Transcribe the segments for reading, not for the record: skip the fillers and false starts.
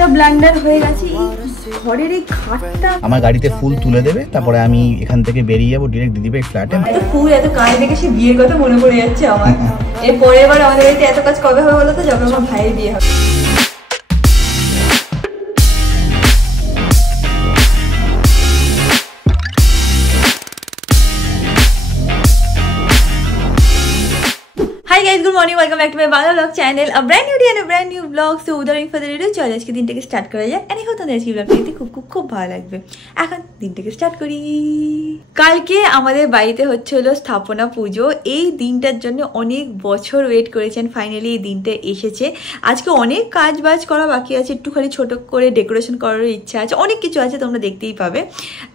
একটা ব্লান্ডার হয়ে গেছে। ঘরের এই খাটটা আমার গাড়িতে ফুল তুলে দেবে, তারপরে আমি এখান থেকে বেরিয়ে যাবো ডিরেক্ট দিদিভাই ফ্ল্যাটে। এত ফুল এত কাজ দেখে সে বিয়ের কথা মনে পড়ে যাচ্ছে আমার। এরপরে এবার আমাদের বাড়িতে এত কাজ কবে হবে বলো তো? যখন আমার ভাইয়ের বিয়ে হবে। Hi guys, good morning, welcome back to my Bangla vlog channel. A brand new day and a brand new vlog. So without further ado, চলো আজকে দিনটাকে স্টার্ট করা যাক। এনি হতো না আজকে ব্লগটা দেখতে খুব ভালো লাগবে। এখন দিনটাকে স্টার্ট করি। কালকে আমাদের বাড়িতে হচ্ছিল স্থাপনা পুজো। এই দিনটার জন্য অনেক বছর ওয়েট করেছেন, ফাইনালি এই দিনটা এসেছে। আজকে অনেক কাজ বাজ করা বাকি আছে, একটুখানি ছোট করে ডেকোরেশন করার ইচ্ছা আছে, অনেক কিছু আছে, তোমরা দেখতেই পাবে।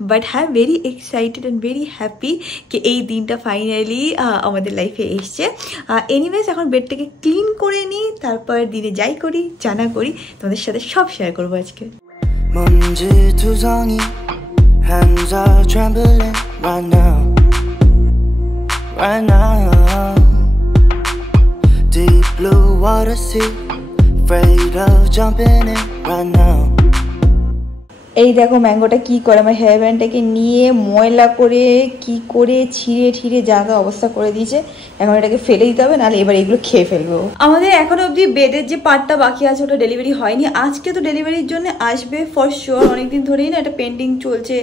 বাট হ্যাঁ, very excited and very happy কি এই দিনটা ফাইনালি আমাদের লাইফে এসছে। এনিওয়েজ এখন বেডটাকে ক্লিন করে নিই, তারপর দিনে যাই করি জানা করি তোমাদের সাথে সব শেয়ার করবো আজকে। Hands are trembling right now, right now. Deep blue water sea, afraid of jumping in right now. এই দেখো ম্যাঙ্গোটা কি করে, আমার হেয়ার ব্যান্ডটাকে নিয়ে ময়লা করে কি করে ছিঁড়ে যা অবস্থা করে দিয়েছে। এখন এটাকে ফেলে দিতে হবে, নাহলে এবার এগুলো খেয়ে ফেলবো। আমাদের এখনো অবধি বেডের যে পার্টটা বাকি আছে ওটা ডেলিভারি হয়নি। আজকে তো ডেলিভারির জন্য আসবে ফর শিওর, অনেকদিন ধরেই না এটা পেন্ডিং চলছে,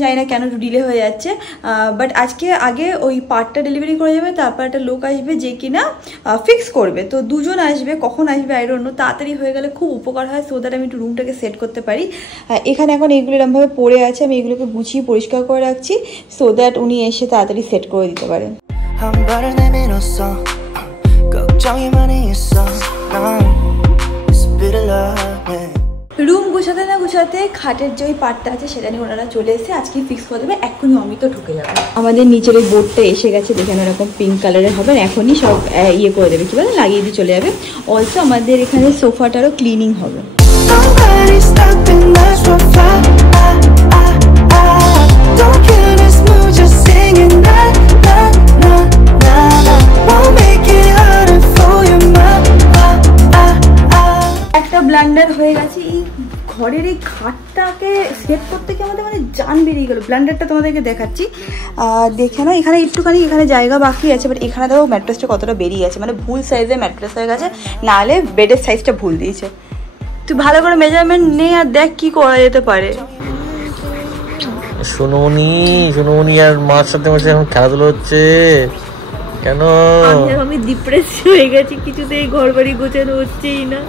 জানি না কেন একটু ডিলে হয়ে যাচ্ছে। বাট আজকে আগে ওই পার্টটা ডেলিভারি করে যাবে, তারপর একটা লোক আসবে যে কিনা ফিক্স করবে। তো দুজন আসবে, কখন আসবে আই ডোন্ট নো, তাড়াতাড়ি হয়ে গেলে খুব উপকার হয়, সো দ্যাট আমি একটু রুমটাকে সেট করতে পারি। এখানে এখন এগুলো এরকমভাবে পড়ে আছে, আমি এগুলোকে গুছিয়ে পরিষ্কার করে রাখছি, সো দ্যাট উনি এসে তাড়াতাড়ি সেট করে দিতে পারেন। রুম গুছাতে না গুছাতে খাটের যে ওই পার্টটা আছে সেটা নিয়ে ওনারা চলে এসে আজকে ফিক্স করে দেবে, এখনই অমিত ঢুকে যাবে। আমাদের নিচের এই বোর্ডটা এসে গেছে, দেখেন এরকম পিঙ্ক কালারের হবে, এখনই সব ইয়ে করে দেবে, কি বলে লাগিয়ে দিয়ে চলে যাবে। অলসো আমাদের এখানে সোফাটারও ক্লিনিং হবে। একটা ব্লান্ডার হয়ে গেছে। এই ঘরের এই খাটটাকে সেট করতে কি আমাদের মানে জান বেরিয়ে গেল। ব্লান্ডারটা তোমাদেরকে দেখাচ্ছি, দেখে না এখানে একটুখানি এখানে জায়গা বাকি আছে, বাট এখানে দেখো ম্যাট্রেসটা কতটা বেরিয়ে গেছে, মানে ভুল সাইজের ম্যাট্রেস হয়ে গেছে, নাহলে বেডের সাইজটা ভুল দিয়েছে। তুই ভালো করে মেজারমেন্ট নে আর দেখ কি করা যেতে পারে। শুনুনি আর মার সাথে এখন খেলাধুলো হচ্ছে কেন? আমি ডিপ্রেস হয়ে গেছি, কিছুতেই ঘর বাড়ি গোছানো হচ্ছেই না।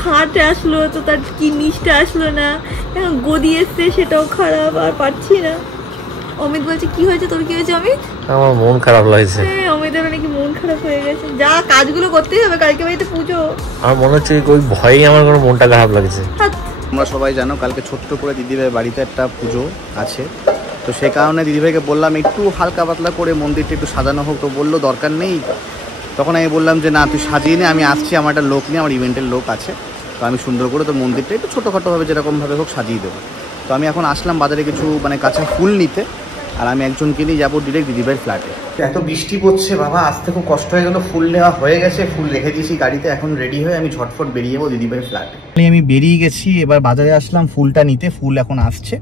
খাট আসলো তো তার কি নিচটা আসলো না, এখন গদি এসছে সেটাও খারাপ, আর পারছি না। অমিত বলছে কি হয়েছে, তোর কি হয়েছে অমিত? আমার মন খারাপ লাগছে। হ্যাঁ, অমিতের নাকি মন খারাপ হয়ে গেছে। যা কাজগুলো করতেই হবে, কালকে বাড়িতে পুজো। আমার মনে হচ্ছে ওই ভয়েই আমার কোনো মনটা খারাপ লাগছে। তোমরা সবাই জানো কালকে ছোট্ট করে দিদিভাই বাড়িতে একটা পুজো আছে, তো সে কারণে দিদিভাইকে বললাম একটু হালকা পাতলা করে মন্দিরটা একটু সাজানো হোক, তো বললো দরকার নেই। তখন আমি বললাম যে না তুই সাজিয়ে নে, আমি আসছি, আমার একটা লোক নিয়ে, আমার ইভেন্টের লোক আছে, তো আমি সুন্দর করে তো মন্দিরটা একটু ছোটোখাটোভাবে যেরকমভাবে হোক সাজিয়ে দেবো। তো আমি এখন আসলাম বাজারে কিছু মানে কাঁচা ফুল নিতে, আর আমি একজনকে নিয়ে যাবো ডিরেক্ট দিদিভাইয়ের ফ্ল্যাটে। এত বৃষ্টি পড়ছে বাবা, আসতে খুব কষ্ট হয়ে গেল। ফুল নেওয়া হয়ে গেছে, ফুল রেখে দিয়েছি গাড়িতে, এখন রেডি হয়ে আমি ঝটফট বেরিয়ে যাবো দিদিভাইয়ের ফ্ল্যাটে। আমি বেরিয়ে গেছি, এবার বাজারে আসলাম ফুলটা নিতে। ফুল এখন আসছে,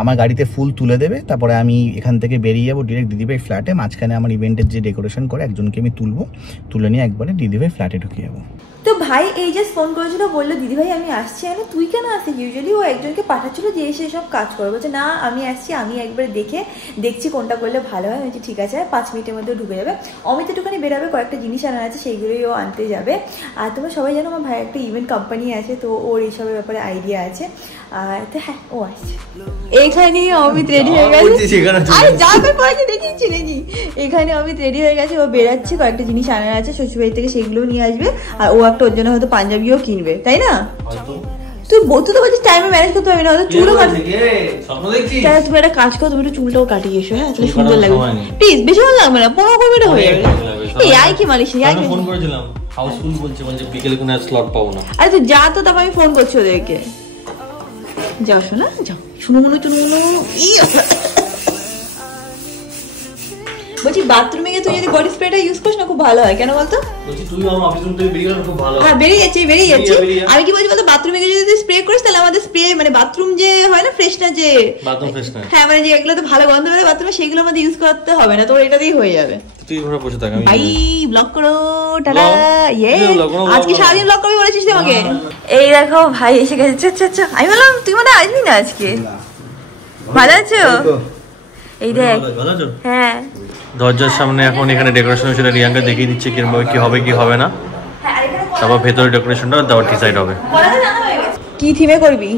আমার গাড়িতে ফুল তুলে দেবে, তারপরে আমি এখান থেকে বেরিয়ে যাবো ডিরেক্ট দিদিভাইয়ের ফ্ল্যাটে। মাঝখানে আমার ইভেন্টের যে ডেকোরেশন করে একজনকে আমি তুলে নিয়ে একবারে দিদিভাইয়ের ফ্ল্যাটে ঢুকে যাবো। তো ভাই এই যে ফোন করেছিল, বললো দিদিভাই আমি আসছি। আমি তুই কেন আসিস? ইউজুয়ালি ও একজনকে পাঠাচ্ছিল যে এসে সব কাজ করবো, বলছে না আমি আসছি, আমি একবার দেখছি কোনটা করলে ভালো হয়। বলছি ঠিক আছে, 5 মিনিটের মধ্যে ঢুকে যাবে। অমিত একটুখানি বেরাবে, কয়েকটা জিনিস আনার আছে, সেইগুলোই ও আনতে যাবে। আর তোমরা সবাই জানো আমার ভাইয়ের একটা ইভেন্ট কোম্পানি আছে, তো ওর এইসবের ব্যাপারে আইডিয়া আছে। আর তো হ্যাঁ, ও আসছে। এখানে অমিত রেডি হয়ে গেছে, দেখিয়েছি নাকি? এখানে অমিত রেডি হয়ে গেছে, ও বেরাচ্ছে, কয়েকটা জিনিস আনার আছে শ্বশুরবাড়ি থেকে, সেগুলোও নিয়ে আসবে। আর ও একটা ওর জন্য হয়তো পাঞ্জাবিও কিনবে, তাই না? তুই তো বলছিস টাইমে ম্যানেজ করতে হবে না, চুলও কাটবে। তুমি একটা কাজ করো, তুমি একটু চুলটাও কাটিয়ে এসো, হ্যাঁ তাহলে সুন্দর লাগবে। প্লিজ, বেশি ভালো লাগবে না, 15 মিনিট হয়ে যাবে। এই আই কি মালিশ, ফোন করেছিলাম, হাউসফুল বলছে বিকেলে কোনো স্লট পাবো না। আরে তুই যা, তো তারপর আমি ফোন করছি ওদেরকে। যাও শোনা, যাও। শুনো বলছি বাথরুমে গিয়ে তুই যদি বডি স্প্রেটা ইউজ করিস না খুব ভালো হয়, কেন বলতো? বলছি তুই আমার অফিস রুম থেকে বেরিয়ে গেলে খুব ভালো। হ্যাঁ বেরিয়ে যাচ্ছি। আমি কি বলছি বলতো, বাথরুমে গিয়ে যদি স্প্রে করিস তাহলে আমাদের স্প্রে মানে বাথরুম যে হয় না ফ্রেশনার, যে বাথরুম ফ্রেশনার, হ্যাঁ মানে যেগুলো তো ভালো গন্ধ বেরোয় বাথরুমে, সেগুলো আমাদের ইউজ করতে হবে না, তোর এটা দিয়েই হয়ে যাবে। তুই ঘরে বসে থাক, আমি ভাই ব্লগ করো, টাটা। ইয়ে ব্লগ আজকে সারাদিন ব্লগ করবি বলেছিস তুই আমাকে। এই দেখো ভাই এসে গেছে। আচ্ছা আমি বললাম তুই মানে আসবি না আজকে। ভালো আছো? এই দেখ। ভালো আছো? হ্যাঁ দরজার সামনে এখন এখানে ডেকোরেশন সেটা রিয়াঙ্কা দেখিয়ে দিচ্ছে কিরকম কি হবে কি হবে না, তারপর ভেতরে ডেকোরেশনটা দেওয়ার ডিসাইড হবে। কি থিমে করবি?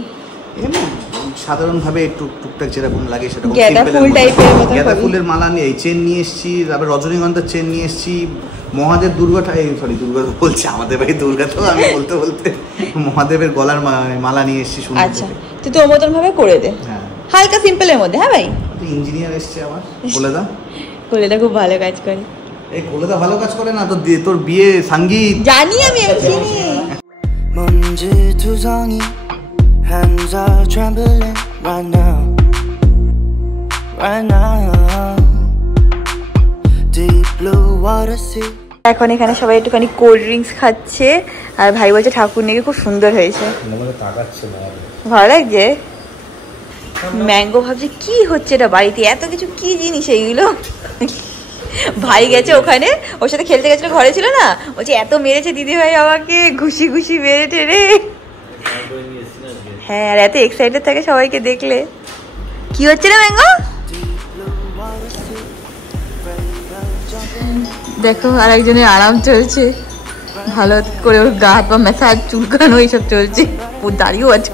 সাধারণভাবে একটু টুকটাক যেরকম লাগে সেরকম গাঁদা ফুল টাইপের মতো গাঁদা করবি? ফুলের মালা নিয়ে চেন নিয়ে এসেছি, তারপর রজনীগন্ধার চেন নিয়ে এসেছি, মহাদেব দুর্গা বলছে আমাদের ভাই দুর্গা, তো আমি বলতে বলতে মহাদেবের গলার মালা নিয়ে এসেছি সুন্দর। আচ্ছা তুই তোর মতন ভাবে করে দে, হ্যাঁ হালকা সিম্পলের মধ্যে। হ্যাঁ ভাই ইঞ্জিনিয়ার এসছে আমার কোলেদা, কোলেদা খুব ভালো কাজ করে। এই কোলেদা ভালো কাজ করে না তো, তোর বিয়ে সঙ্গীত জানি আমি চিনি। Hands are trembling right now, right now. Deep blue water sea. এখন এখানে সবাই একটুখানি কোল্ড ড্রিঙ্কস খাচ্ছে, আর ভাই বলছে ঠাকুর নাকি খুব সুন্দর হয়েছে। ভালো লাগছে। ম্যাঙ্গো ভাবছে কি হচ্ছে এটা বাড়িতে, এত কিছু কি জিনিস এইগুলো। ভাই গেছে ওখানে, ওর সাথে খেলতে গেছিল, ঘরে ছিল না, বলছে এত মেরেছে দিদি ভাই আমাকে, ঘুষি ঘুষি মেরে টেরে। হ্যাঁ আর এত এক্সাইটেড থাকে সবাইকে দেখলে। কি হচ্ছে রে ম্যাঙ্গো? দেখো আর একজনের আরাম চলছে, ভালো করে ওর গা হাত পা ম্যাসাজ, চুলকানো এইসব চলছে, ও দাঁড়িয়েও আছে।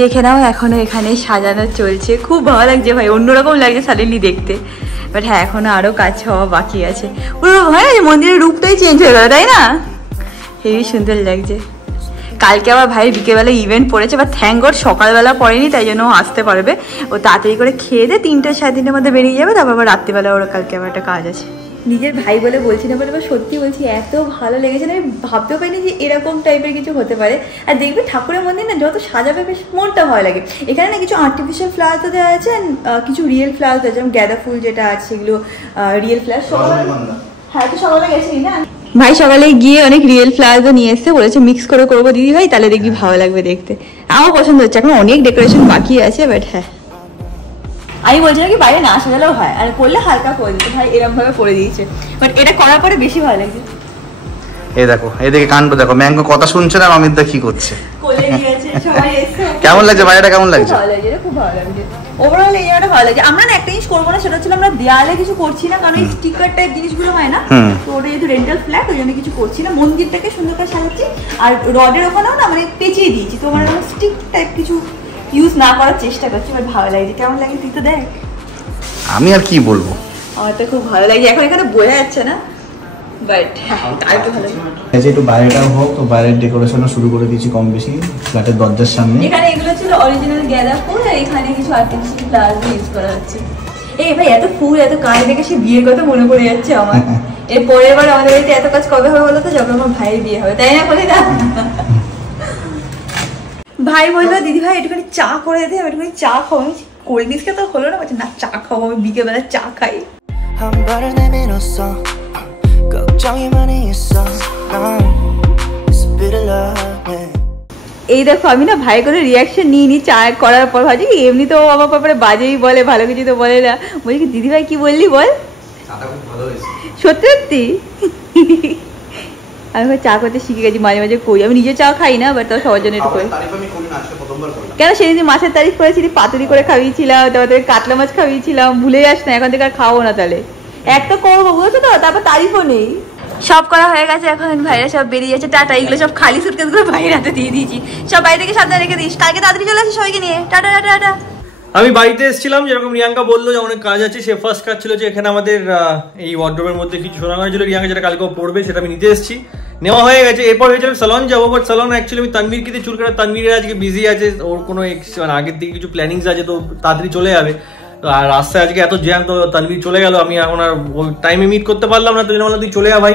দেখে নাও এখনো এখানে সাজানো চলছে, খুব ভালো লাগছে ভাই, অন্যরকম লাগছে সাডেনলি দেখতে। বাট হ্যাঁ এখনো আরো কাজ হওয়া বাকি আছে। পুরো ভাই মন্দিরের রূপটাই চেঞ্জ হয়ে গেল, তাই না? হেবি সুন্দর লাগছে। কালকে আবার ভাইয়ের বিকেলবেলা ইভেন্ট পড়েছে, বা থ্যাঙ্ক গড সকালবেলা পড়েনি, তাই জন্য ও আসতে পারবে। ও তাড়াতাড়ি করে খেয়ে দিয়ে 3টে 3:30-র মধ্যে বেরিয়ে যাবে, তারপর আবার রাত্রিবেলা ওরা কালকে আবার একটা কাজ আছে। নিজের ভাই বলে বলছি না বলে, সত্যি বলছি এত ভালো লেগেছে না, আমি ভাবতেও পারিনি যে এরকম টাইপের কিছু হতে পারে। আর দেখবে ঠাকুরের মন্দির না যত সাজাবে বেশ মনটা ভালো লাগে। এখানে না কিছু আর্টিফিশিয়াল ফ্লাওয়ার তো দেওয়া আছে, কিছু রিয়েল ফ্লাওয়ার আছে, যেমন গাঁদা ফুল যেটা আছে সেগুলো রিয়েল ফ্লাওয়ার। হ্যাঁ তো সকালে গেছিলি না? ভাই সকালে গিয়ে অনেক রিয়েল ফ্লাওয়ারও নিয়ে এসছে, বলেছে মিক্স করে করবো দিদি ভাই, তাহলে দেখবি ভালো লাগবে দেখতে। আমার পছন্দ হচ্ছে, এখন অনেক ডেকোরেশন বাকি আছে। বাট হ্যাঁ আমি বলছিলাম কি বাইরে না সাজালেও হয়, আর করলে হালকা করে দিতে, ভাই এরকম ভাবে করে দিয়েছে। বাট এটা করার পরে বেশি ভালো লাগছে। এই দেখো এদিকে কাণ্ড দেখো, ম্যাঙ্গো কথা শুনছে না, অমিত দা কি করছে। কেমন লাগছে বাইরেটা, কেমন লাগছে? ভালো লাগছে, খুব ভালো লাগছে। ওভারঅল এই জায়গাটা ভালো লাগছে। আমরা না একটা জিনিস করবো না, সেটা হচ্ছে আমরা দেয়ালে কিছু করছি না, কারণ এই স্টিকার টাইপ জিনিসগুলো হয় না, তো ওটা যেহেতু রেন্টাল ফ্ল্যাট ওই জন্য কিছু করছি না। মন্দিরটাকে সুন্দর করে সাজাচ্ছি, আর রডের ওখানেও না মানে পেঁচিয়ে দিয়েছি, তো আমরা স্টিক টাইপ কিছু ইউজ না করার চেষ্টা করছি। বাট ভালো লাগছে। কেমন লাগে তুই তো দেখ। আমি আর কি বলবো, আমার তো খুব ভালো লাগছে। এখন এখানে বোঝা যাচ্ছে না, বাট আরেকটু ভালো লাগছে। একটু বাইরেটাও হোক, তো বাইরের ডেকোরেশনও শুরু করে দিয়েছি কম বেশি ফ্ল্যাটের দরজার সামনে। এখানে এগুলো ছিল অরিজিনাল গাঁদা ফুল, আর এখানে কিছু আর্টিফিশিয়াল ফ্লাওয়ার ইউজ করা হচ্ছে। এই ভাই এত ফুল এত কাজ দেখে সে বিয়ের কথা মনে পড়ে যাচ্ছে আমার। এর পরের বার আমাদের বাড়িতে এত কাজ কবে হবে বলো তো? যখন আমার ভাইয়ের বিয়ে হবে, তাই না? বলি না ভাই বললো দিদি ভাই একটুখানি চা করে দিতে, আমি একটুখানি চা খাবো। কোল্ড ড্রিঙ্কসকে তো হলো না, বলছে না চা খাবো, আমি বিকেলবেলা চা খাই। 한 발을 내밀었어 걱정이 많이 있어 It's a bit of love এই দেখো আমি না ভাই করে রিয়াকশন নিইনি চা করার পর, ভাবছি কি এমনি তো আমার ব্যাপারে বাজেই বলে, ভালো কিছু তো বলে না। বলছি কি দিদি ভাই কি বললি বল, সত্যি সত্যি? আমি চা করতে শিখে গেছি, মাঝে মাঝে করি। আমি নিজে চা খাই না, বাট তাও সবার জন্য একটু করি। কেন সেদিন মাছের তারিফ করেছিলি, পাতুরি করে খাইয়েছিলাম, তারপর কাতলা মাছ খাইয়েছিলাম, ভুলে যাস না, এখন থেকে আর খাবো না। তাহলে একটা করবো বুঝছো তো, তারপর তারিফও নেই। সব করা হয়ে গেছে, এখন ভাইরা সব বেরিয়ে যাচ্ছে। টাটা। এগুলো সব খালি সুটকেস গুলো ভাইয়ের হাতে দিয়ে দিয়েছি, সব বাইরে থেকে সাবধানে রেখে দিস, কালকে তাড়াতাড়ি চলে আসিস সবাইকে নিয়ে। Tata tata tata. আমি বাড়িতে এসেছিলাম, যেরকম রিয়াঙ্কা বললো যে অনেক কাজ আছে। সে ফার্স্ট কাজ ছিল যে এখানে আমাদের এই ওয়ার্ডরোবের মধ্যে কিছু শোনা হয়েছিল রিয়াঙ্কা যেটা কালকেও পড়বে, সেটা আমি নিতে এসেছি, নেওয়া হয়ে গেছে। এরপর হয়েছিল সালন যাবো, বাট সালন অ্যাকচুয়ালি আমি তানভীরকে দিয়ে চুল কাটা, তানভীরের আজকে বিজি আছে, ওর কোনো মানে আগের থেকে কিছু প্ল্যানিংস আছে, তো তাড়াতাড়ি চলে যাবে। আর রাস্তায় আজকে এত জ্যাম, তো তানভীর চলে গেল, আমি এখন আর ওই টাইমে মিট করতে পারলাম না, তো জন্য বললাম তুই চলে যা ভাই,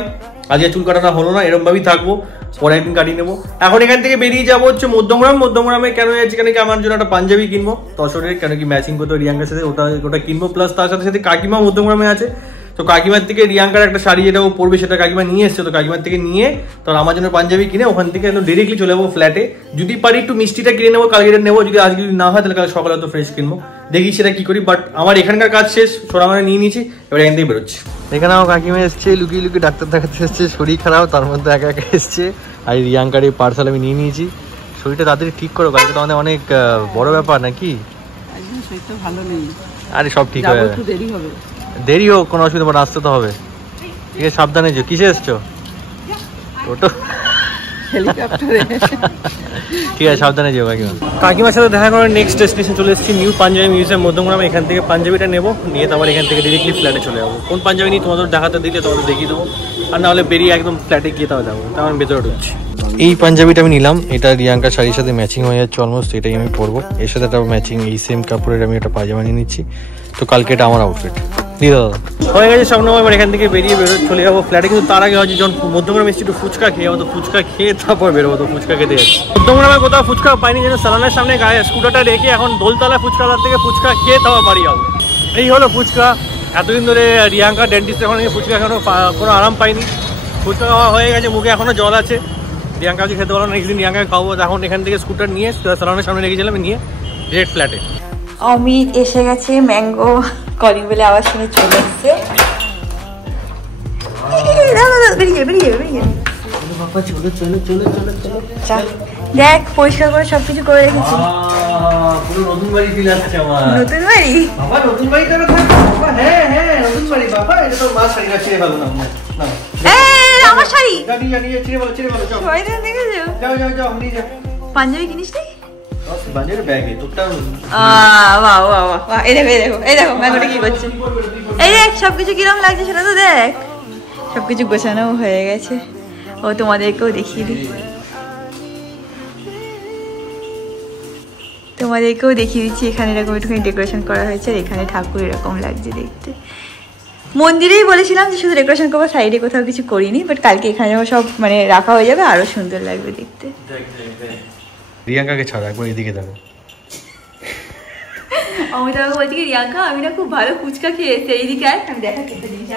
আজকে চুল কাটানো হলো না, এরকম ভাবেই থাকবো, পরে একদিন কাটিয়ে নেবো। এখন এখান থেকে বেরিয়ে যাবো হচ্ছে মধ্যমগ্রামে কেন যাচ্ছি, কেন কি আমার জন্য একটা পাঞ্জাবি কিনবো তসরের, কেন কি ম্যাচিং করতে রিয়াঙ্কার সাথে, ওটা কিনবো। প্লাস তার সাথে সাথে কাকিমা মধ্যমগ্রামে আছে, তো কাকিমার থেকে রিয়াঙ্কার একটা শাড়ি যেটা ও পরবে সেটা কাকিমা নিয়ে এসছে, তো কাকিমার থেকে নিয়ে তো আমার জন্য পাঞ্জাবি কিনে ওখান থেকে একদম ডিরেক্টলি চলে যাবো ফ্ল্যাটে। যদি পারি একটু মিষ্টিটা কিনে নেবো, কালকে নেবো, যদি আজকে যদি না হয় তাহলে কাল সকালে তো ফ্রেশ কিনবো, দেখি সেটা কি করি। বাট আমার এখানকার কাজ শেষ, সোনামানে নিয়ে নিয়েছি, এবার এখান থেকে বেরোচ্ছি। এখানে আমার কাকিমা এসছে, লুকিয়ে লুকিয়ে ডাক্তার দেখাতে এসছে, শরীর খারাপ, তার মধ্যে একা একা এসছে। আর রিয়াঙ্কার এই পার্সেল আমি নিয়ে নিয়েছি। শরীরটা তাড়াতাড়ি ঠিক করো, কালকে তো আমাদের অনেক বড় ব্যাপার নাকি? একদম শরীরটা ভালো নেই, আরে সব ঠিক হয়ে যাবে, দেরি হবে, দেরি হোক কোনো অসুবিধা, বাট আসতে তো হবে। ঠিক আছে, সাবধানে যেও। কিসে এসছো? ওটো হেলিকপ্টারে। ঠিক আছে, সাবধানে যেও কাকিমা। কাকিমার সাথে দেখা করার নেক্সট ডেস্টিনেশন চলে এসেছি নিউ পাঞ্জাবি মিউজিয়াম মধ্যমগ্রাম। এখান থেকে পাঞ্জাবিটা নেবো, নিয়ে তারপর এখান থেকে ডিরেক্টলি ফ্ল্যাটে চলে যাবো। কোন পাঞ্জাবি নিয়ে তোমাদের দেখাতে দিলে তোমাদের দেখিয়ে দেবো, আর নাহলে বেরিয়ে একদম ফ্ল্যাটে গিয়ে তাও যাবো। তাও আমি ভেতরে ঢুকছি। এই পাঞ্জাবিটা আমি নিলাম, এটা রিয়াঙ্কার শাড়ির সাথে ম্যাচিং হয়ে যাচ্ছে অলমোস্ট, এটাই আমি পরবো। এর সাথে একটা ম্যাচিং এই সেম কাপড়ের আমি একটা পায়জামা নিয়ে নিচ্ছি, তো কালকে এটা আমার আউটফিট। হয়ে গেছে সব নয়, এবার এখান থেকে বেরিয়ে চলে যাবো ফ্ল্যাটে। কিন্তু তার আগে হচ্ছে যখন মধ্যমগ্রামে এসেছি একটু ফুচকা খেয়ে যাবো, তো ফুচকা খেয়ে তারপর বেরোবো, তো ফুচকা খেতে যাচ্ছি। মধ্যমগ্রামে কোথাও ফুচকা পাইনি, যেন সালানের সামনে গায়ে স্কুটারটা রেখে এখন দোলতলা ফুচকাদার থেকে ফুচকা খেয়ে তারপর বাড়ি যাবো। এই হলো ফুচকা। এতদিন ধরে রিয়াঙ্কা ডেন্টিস্ট এখন ফুচকা এখনো কোনো আরাম পাইনি। ফুচকা খাওয়া হয়ে গেছে, মুখে এখনো জল আছে। রিয়াঙ্কা খেতে পারলো না, নেক্সট দিন রিয়াঙ্কাকে খাবো। এখন এখান থেকে স্কুটার নিয়ে সালানের সামনে রেখেছিলাম, নিয়ে ডিরেক্ট ফ্ল্যাটে। অমিত এসে গেছে, ম্যাঙ্গো কলিং বেলে আওয়াজ শুনে চলে এসছে। দেখ পরিষ্কার করে সবকিছু করে রেখেছি। নতুন বাড়ি ফিল আসছে আমার। নতুন বাড়ি বাবা, নতুন বাড়িতে হ্যাঁ হ্যাঁ নতুন বাড়ি বাবা। এটা তো মা শাড়িটা ছিঁড়ে ভালো না, আমার শাড়ি জানি ছিঁড়ে ভালো যাও দেখেছো? যাও যাও যাও নিয়ে যাও। পাঞ্জাবি কিনিস নি? বাজারে ব্যাগে তোরটা বাহ বাহ বাহ, এই দেখো এই দেখো এই দেখো ম্যাঙ্গোটা কি করছে। এই দেখ সবকিছু কিরম লাগছে সেটা তো দেখ, সবকিছু গোছানো হয়ে গেছে। ও তোমাদেরকেও দেখিয়ে দিই, তোমাদেরকেও দেখিয়ে দিচ্ছি। এখানে এরকম একটুখানি ডেকোরেশন করা হয়েছে, আর এখানে ঠাকুর এরকম লাগছে দেখতে। মন্দিরেই বলেছিলাম যে শুধু ডেকোরেশন করবো, সাইডে কোথাও কিছু করিনি, বাট কালকে এখানে যখন সব মানে রাখা হয়ে যাবে আরো সুন্দর লাগবে দেখতে। রিয়াঙ্কাকে ছাড়া একবার এদিকে দেখো। অমিতাভ বলছি কি রিয়াঙ্কা আমি না খুব ভালো ফুচকা খেয়েছি, এইদিকে আয় আমি দেখাচ্ছি একটা জিনিস।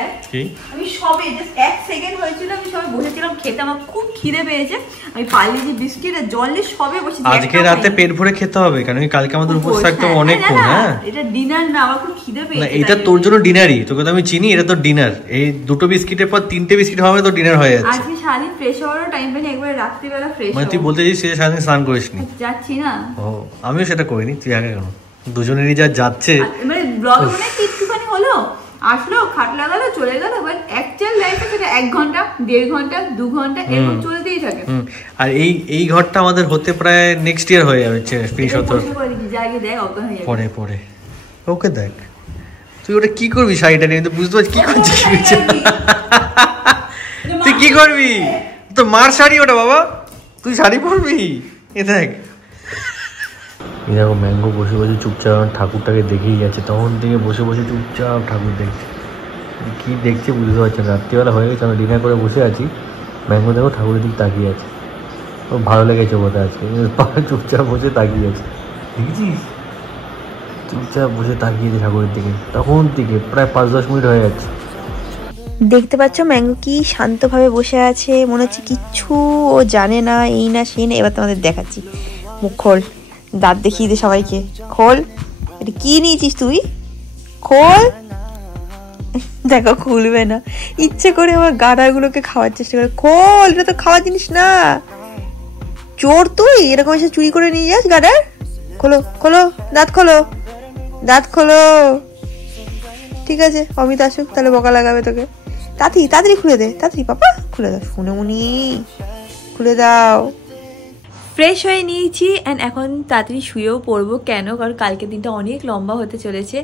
আমি সবে জাস্ট 1 সেকেন্ড হয়েছিল, আমি সবে বসেছিলাম খেতে, আমার খুব খিদে পেয়েছে। আমি পারলে যে বিস্কিট আর জল দিয়ে সবে বসেছি। আজকে রাতে পেট ভরে খেতে হবে, কারণ কালকে আমাদের উপোস থাকতে অনেকক্ষণ। হ্যাঁ এটা ডিনার না, আমার খুব খিদে পেয়েছে। না এটা তোর জন্য ডিনারই, তোকে তো আমি চিনি, এটা তোর ডিনার। এই দুটো বিস্কিটের পর 3টে বিস্কিট হবে তো ডিনার হয়ে যাচ্ছে। আজকে সারাদিন ফ্রেশ হওয়ারও টাইম পাইনি, একবার রাত্রিবেলা ফ্রেশ মানে তুই বলতে চাইছিস সারাদিন স্নান করিসনি? যাচ্ছি না। ও আমিও সেটা করিনি, তুই আগে কেন? দুজনেরই যা যাচ্ছে। মানে ব্লগ মনে একটুখানি হলো, আসলো খাটলা গেল চলে গেল, বাট অ্যাকচুয়াল লাইফে সেটা 1 ঘন্টা 1.5 ঘন্টা 2 ঘন্টা এরকম চলতেই থাকে। আর এই ঘরটা আমাদের হতে প্রায় নেক্সট ইয়ার হয়ে যাবে ফিনিশ হতে। পরে পরে ওকে দেখ তুই ওটা কি করবি, শাড়িটা নিয়ে তো বুঝতে পারছিস কি করছিস, তুই কি করবি? তো মার শাড়ি ওটা বাবা, তুই শাড়ি পরবি? এ দেখ দেখো ম্যাঙ্গো বসে বসে চুপচাপ ঠাকুরটাকে দেখেই যাচ্ছে, তখন থেকে বসে বসে চুপচাপ ঠাকুর দেখছে। কি দেখছে বুঝতে পারছেন, রাত্রিবেলা হয়ে গেছে, আমরা ডিনার করে বসে আছি, ম্যাঙ্গো দেখো ঠাকুরের দিকে তাকিয়ে আছে। ও ভালো লেগেছে বোধহয় আজকে, চুপচাপ বসে তাকিয়ে আছে, দেখেছিস? চুপচাপ বসে তাকিয়েছে ঠাকুরের দিকে, তখন থেকে প্রায় 5-10 মিনিট হয়ে যাচ্ছে। দেখতে পাচ্ছ ম্যাঙ্গো কি শান্তভাবে বসে আছে, মনে হচ্ছে কিচ্ছু ও জানে না, এই না সেই না। এবার তোমাদের দেখাচ্ছি, মুখ খোল, দাঁত দেখিয়ে দে সবাইকে, খোল। এটা কি নিয়েছিস তুই? খোল। দেখো খুলবে না, ইচ্ছে করে আমার গাডারগুলোকে খাওয়ার চেষ্টা করে। খোল, এটা তো খাওয়ার জিনিস না, চোর তুই, এরকম এসে চুরি করে নিয়ে যাস গাডার। খোলো খোলো, দাঁত খোলো, দাঁত খোলো। ঠিক আছে অমিত আসুক তাহলে বকা লাগাবে তোকে। তাড়াতাড়ি খুলে দে, তাড়াতাড়ি পাপা খুলে দাও, শুনে মুনি খুলে দাও। ফ্রেশ হয়ে নিয়েছি অ্যান্ড এখন তাড়াতাড়ি শুয়েও পড়বো। কেন? কারণ কালকের দিনটা অনেক লম্বা হতে চলেছে।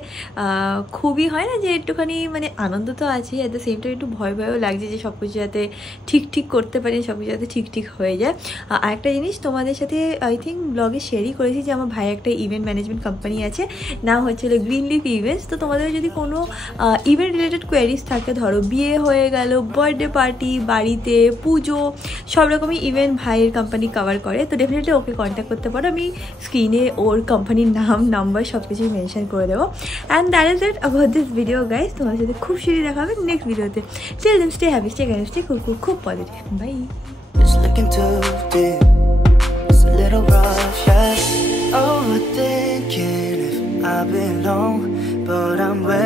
খুবই হয় না যে একটুখানি মানে আনন্দ তো আছে, অ্যাট দ্য সেম টাইম একটু ভয় ভয়ও লাগছে যে সব কিছু যাতে ঠিক করতে পারি, সব কিছু যাতে ঠিক হয়ে যায়। আরেকটা জিনিস তোমাদের সাথে আই থিঙ্ক ব্লগে শেয়ারই করেছি যে আমার ভাই একটা ইভেন্ট ম্যানেজমেন্ট কোম্পানি আছে, নাম হচ্ছিল গ্রিন লিফ ইভেন্টস। তো তোমাদের যদি কোনো ইভেন্ট রিলেটেড কোয়ারিজ থাকে, ধরো বিয়ে হয়ে গেল, বার্থডে পার্টি, বাড়িতে পুজো, সব রকমই ইভেন্ট ভাইয়ের কোম্পানি কভার করে। তো ডেফিনেটলি ওকে কন্ট্যাক্ট করতে পারো, আমি স্ক্রিনে ওর কোম্পানির নাম, নাম্বার সব কিছুই মেনশন করে দেবো। And that is it about this video guys. তোমার সাথে খুব শিগগিরই দেখা হবে নেক্সট ভিডিওতে। Till then stay happy, stay kind, stay খুব positive. Bye. It's looking too deep. It's a little rough, yeah. Overthinking if I belong, but I'm ready.